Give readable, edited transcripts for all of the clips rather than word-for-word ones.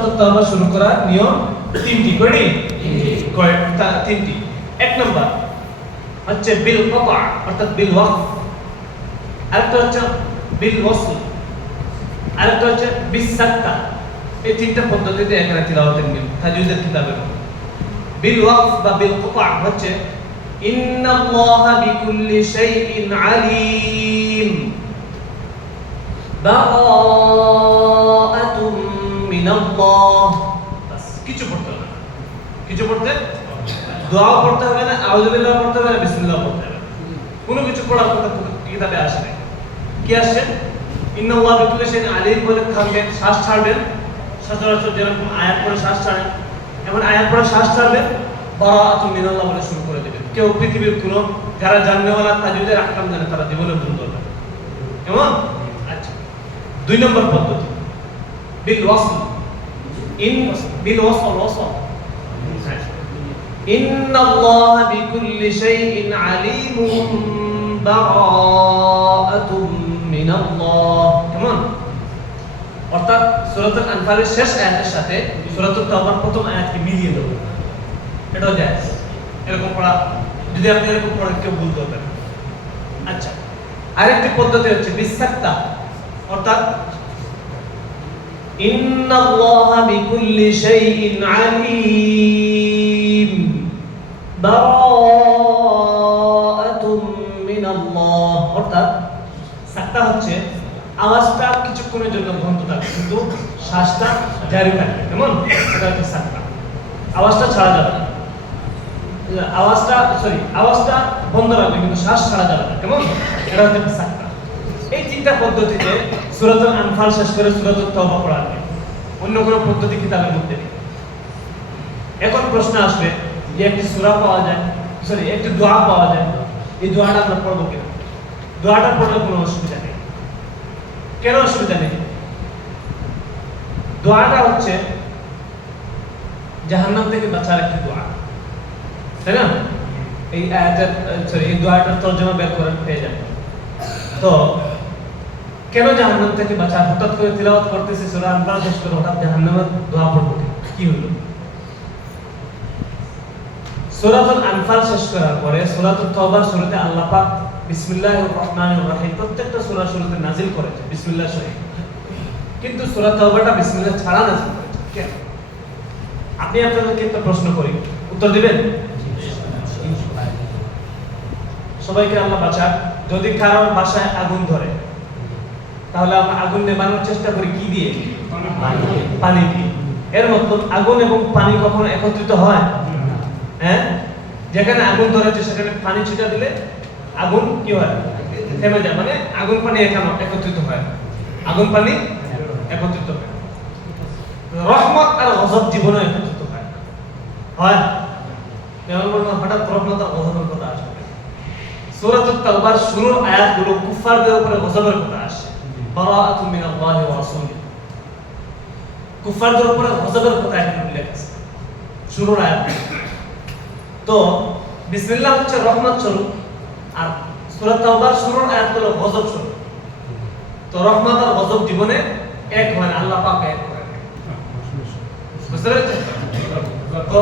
সূরাতুত তাওবা শুরু করার নিয়ম তিনটি, কয়টি? তিনটি। এক নাম্বার হচ্ছে বিল কতা, অর্থাৎ বিল ওয়াকফ। আরেকটা হচ্ছে বিল ওয়াসল, আরেকটা হচ্ছে বিস সাক্তা। এই তিনটা পদ্ধতিতে এখানে তিলাওয়াতের নিয়ম তাজউদের কিতাবের। বিল ওয়াকফ বা বিল কতা হচ্ছে ইন্নাল্লাহা বিকুল্লি শাইইন আলীম বারাআতুম মিনাল্লাহ। বাস, কিছু পড়তে হবে না, কিছু পড়তে দোয়া পড়তে হবে না, আউযুবিল্লাহ পড়তে হবে না, বিসমিল্লাহ পড়তে হবে না, কোনো কিছু পড়ার কথা কিতাবে আসে না। কি আসছে? ইন্নাল্লাহা বিকুল্লি শাইইন আলীম বলে থামবেন, শ্বাস ছাড়বেন। সচরাচর যেরকম আয়াত পড়ে শ্বাস ছাড়েন, এমন আয়াত পড়ে শ্বাস ছাড়বেন, বারাআতুম মিনাল্লাহ বলে শুরু করে দেবেন। কেউ পৃথিবীর কোনো যারা জাননেওয়ালা তাজউদের আহকাম জানে তারা জীবনে ভুল করবে না। কেমন? আচ্ছা, দুই নম্বর পদ্ধতি বিল ওয়াসল। বিল ওয়াসল ইন্নাল্লাহা বিকুল্লি শাইইন আলীমুম বারাআতুম মিনাল্লাহ। কেমন? অর্থাৎ সূরাতুল আনফালের শেষ আয়াতের সাথে সূরাতুত তাওবার প্রথম আয়াতকে মিলিয়ে দেব, এটাও জায়েজ। এরকম পড়া যদি আপনি এরকম পড়েন কেউ ভুল করবে না। আচ্ছা, আরেকটি পদ্ধতি হচ্ছে বিসাক্তা, অর্থাৎ ইন্নাল্লাহা বিকুল্লি শাইইন আলীম বারাআতুম মিনাল্লাহ। অর্থাৎ সাক্তা হচ্ছে আওয়াজটা কিছুক্ষণের জন্য বন্ধ থাকে কিন্তু শ্বাসটা জারি থাকে। কেমন? এটা হচ্ছে সাক্তা। আওয়াজটা ছাড়া যাবে না, আওয়াজটা বন্ধ রাখবে কিন্তু শ্বাস ছাড়া যাবে না। কেমন? এটা হচ্ছে সাক্তা। এই তিনটা পদ্ধতিতে সূরাতুল আনফাল শেষ করে সূরাতুত তাওবা পড়া যায়, অন্য কোনো পদ্ধতি কিতাবের মধ্যে নেই। এখন প্রশ্ন আসবে যে একটি সূরা পাওয়া যায়, একটি দোয়া পাওয়া যায়, এই দোয়াটা আমরা পড়বো কিনা? দোয়াটা পড়লে কোনো অসুবিধা নেই। কেন অসুবিধা নেই? দোয়াটা হচ্ছে জাহান্নাম থেকে বাঁচার একটি দোয়া, তাই না? এই আয়াতের এই দোয়াটার তরজমা বের করে পেয়ে যাবেন। তো কেন জাহান্নাম থেকে বাঁচা? হঠাৎ করে তিলাওয়াত করতেছি সূরা আনফাল শেষ করে হঠাৎ জাহান্নামের দোয়া পড়বো, কি হলো? সূরাতুল আনফাল শেষ করার পরে সূরাতুত তাওবার শুরুতে আল্লাহ পাক বিসমিল্লাহির রহমানির রহিম প্রত্যেকটা সূরা শুরুতে নাযিল করেছে বিসমিল্লাহ সহিত, কিন্তু সূরা তাওবাটা বিসমিল্লাহ ছাড়া নাযিল করেছে। কেন? আপনি আপনাদেরকে একটা প্রশ্ন করি, উত্তর দিবেন? সবাইকে আল্লাহ বাঁচাক। যদি কারোর বাসায় আগুন ধরে তাহলে আমরা আগুন নেভানোর চেষ্টা করি কি দিয়ে? পানি দিয়ে। এর মতলব আগুন এবং পানি কখনো একত্রিত হয়? হ্যাঁ, যেখানে আগুন ধরেছে সেখানে পানি ছিটা দিলে আগুন কি হয়? থেমে যায়। মানে আগুন পানি এখানে একত্রিত হয়, আগুন পানি একত্রিত হয়। রহমত আর গজব জীবনে একত্রিত হয়, হয়? যেমন বললাম হঠাৎ রহমত আর গজবের কথা আসে। সূরাতুত তাওবার শুরুর আয়াতগুলো কুফফারদের উপরে গজবের কথা আসে, বারাআতুম মিনাল্লাহি ওয়া রাসূলিহি। কুফফারদের উপরে গজবের কথা এখানে উল্লেখ আছে শুরুর আয়াত। তো বিসমিল্লাহ হচ্ছে রহমত স্বরূপ আর সূরা তাওবার শুরুর আয়াতগুলো গজব স্বরূপ। তো রহমত আর গজব জীবনে এক হয় না, আল্লাহ পাক এক করেন। বুঝতে পেরেছেন? তো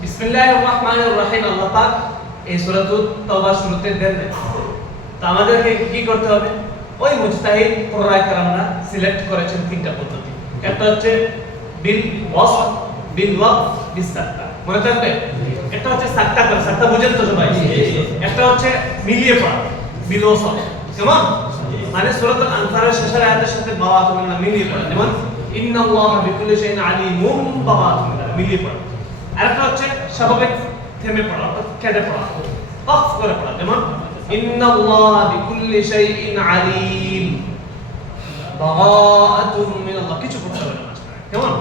বিসমিল্লাহির রহমানির রহিম আল্লাহ পাক এই সূরাতুত তাওবার শুরুতে দেন না। তো আমাদেরকে কি করতে হবে? ওই মুজতাহিদ কুরআয়ে কেরামরা সিলেক্ট করেছেন তিনটা পদ্ধতি। একটা হচ্ছে বিল ওয়াসল, বিল ওয়াকফ, বিস সাক্তা। মনে থাকবে? একটা হচ্ছে সাক্তা করে, সাক্তা বুঝেন তো সবাই? একটা হচ্ছে মিলিয়ে পড়া, বিল ওয়াসল। কেমন? মানে সূরাতুল আনফালের শেষের আয়াতের সাথে বারাআতুম মিনাল্লাহ মিলিয়ে পড়া, যেমন ইন্নাল্লাহা বিকুল্লি শাইইন আলীমুম বারাআতুম মিনাল্লাহ মিলিয়ে পড়া। আরেকটা হচ্ছে স্বাভাবিক থেমে পড়া, অর্থাৎ কেটে পড়া, অফ করে পড়া, যেমন ইন্নাল্লাহা বিকুল্লি শাইইন আলীম বারাআতুম মিনাল্লাহ, কিছু পড়তে হবে না। কেমন?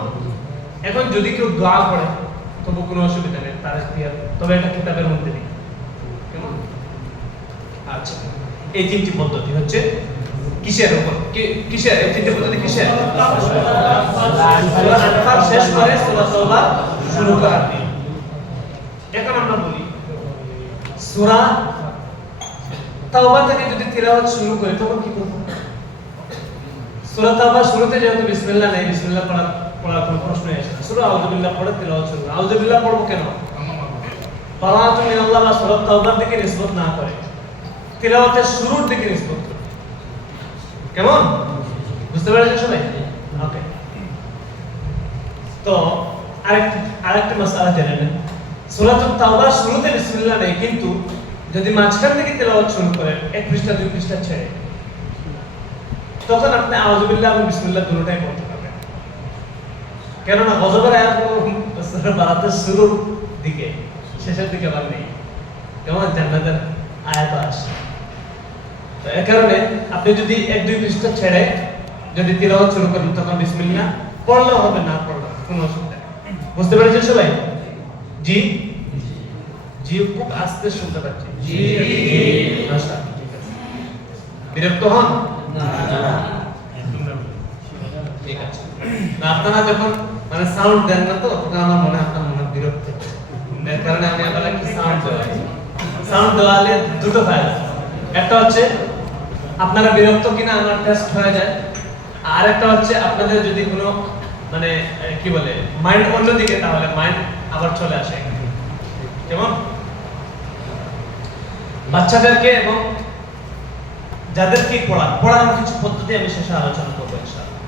এখন যদি কেউ দোয়া পড়ে তবু কোনো অসুবিধা নেই, তার ইখতিয়ার, তবে এটা কিতাবের মধ্যে নেই। কেমন? আচ্ছা, এই তিনটি পদ্ধতি হচ্ছে কিসের উপর? কিসের? এই তিনটি পদ্ধতি কিসের? সূরা আনফাল শেষ করে সূরা তাওবা শুরু করার নিয়ম। এখন আমরা বলি সূরা তাওবা থেকে যদি তিলাওয়াত শুরু করি তখন কি করব? সূরা তাওবা শুরুতে যেহেতু বিসমিল্লাহ নাই, বিসমিল্লাহ পড়া পড়ার কোনো প্রশ্নই আসে না। সূরা আউযুবিল্লাহ পড়ে তিলাওয়াত শুরু। আউযুবিল্লাহ পড়বো কেন? বারাআতুম মিনাল্লাহ বা সূরা তাওবার দিকে নিসবত না করে তিলাওয়াতের শুরুর দিকে নিসবত করে। কেমন বুঝতে পেরেছেন সবাই? ওকে, তো আরেকটি মাসআলা জেনে নেন। সূরাতুত তাওবার শুরুতে বিসমিল্লাহ নেই, কিন্তু যদি মাঝখান থেকে তেলাওয়াত শুরু করেন এক পৃষ্ঠা দুই পৃষ্ঠা ছেড়ে, তখন আপনি আউযুবিল্লাহ এবং বিসমিল্লাহ দুটোটাই পড়তে পারবেন। কেননা গজবের আয়াত সূরা বারাতের শুরুর দিকে, শেষের দিকে আবার নেই। কেমন জান্নাতের আয়াত আছে, তো এই কারণে আপনি যদি এক দুই পৃষ্ঠা ছেড়ে যদি তিলাওয়াত শুরু করেন তখন বিসমিল্লাহ পড়লেও হবে, না পড়লেও কোনো অসুবিধা নেই। বুঝতে পেরেছেন সবাই? জি জি, খুব আস্তে শুনতে পাচ্ছি। জি আচ্ছা, ঠিক আছে। বিরক্ত হন না? ঠিক আছে। না, আপনারা যখন মানে সাউন্ড দেন না, তো তখন আমার মনে হয় আপনার মনে বিরক্ত, এর কারণে আমি আবার একটু সাউন্ড দেওয়াই। সাউন্ড দেওয়ালে দুটো ফায়দা, একটা হচ্ছে আপনারা বিরক্ত কিনা আমার টেস্ট হয়ে যায়, আর একটা হচ্ছে আপনাদের যদি কোনো মানে কি বলে মাইন্ড অন্যদিকে, তাহলে মাইন্ড আবার চলে আসে। কেমন? বাচ্চাদেরকে এবং যাদেরকে পড়ানোর কিছু পদ্ধতি আমি শেষে আলোচনা করবো ইনশাআল্লাহ।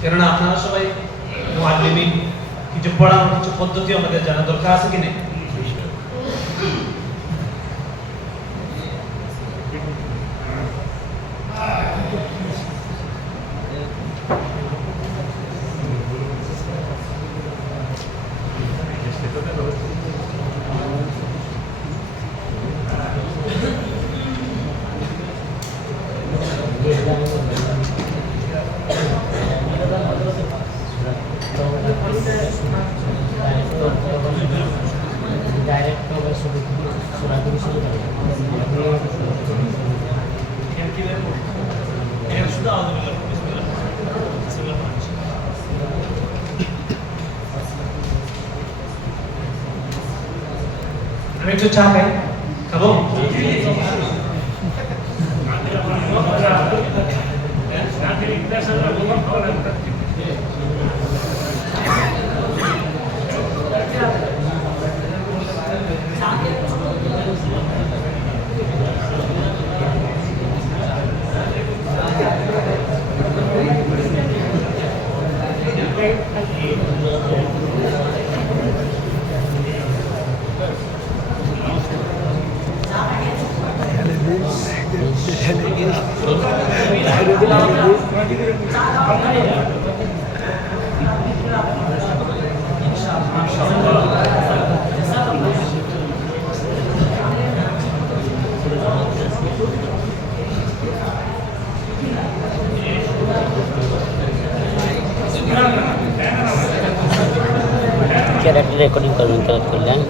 কেননা আপনারা সবাই মুআল্লিমিন, কিছু পড়ানোর কিছু পদ্ধতি আমাদের জানা দরকার আছে কি নেই? আমি একটু চা খাই, খাবো? রেকর্ডিং করবেন, করলেন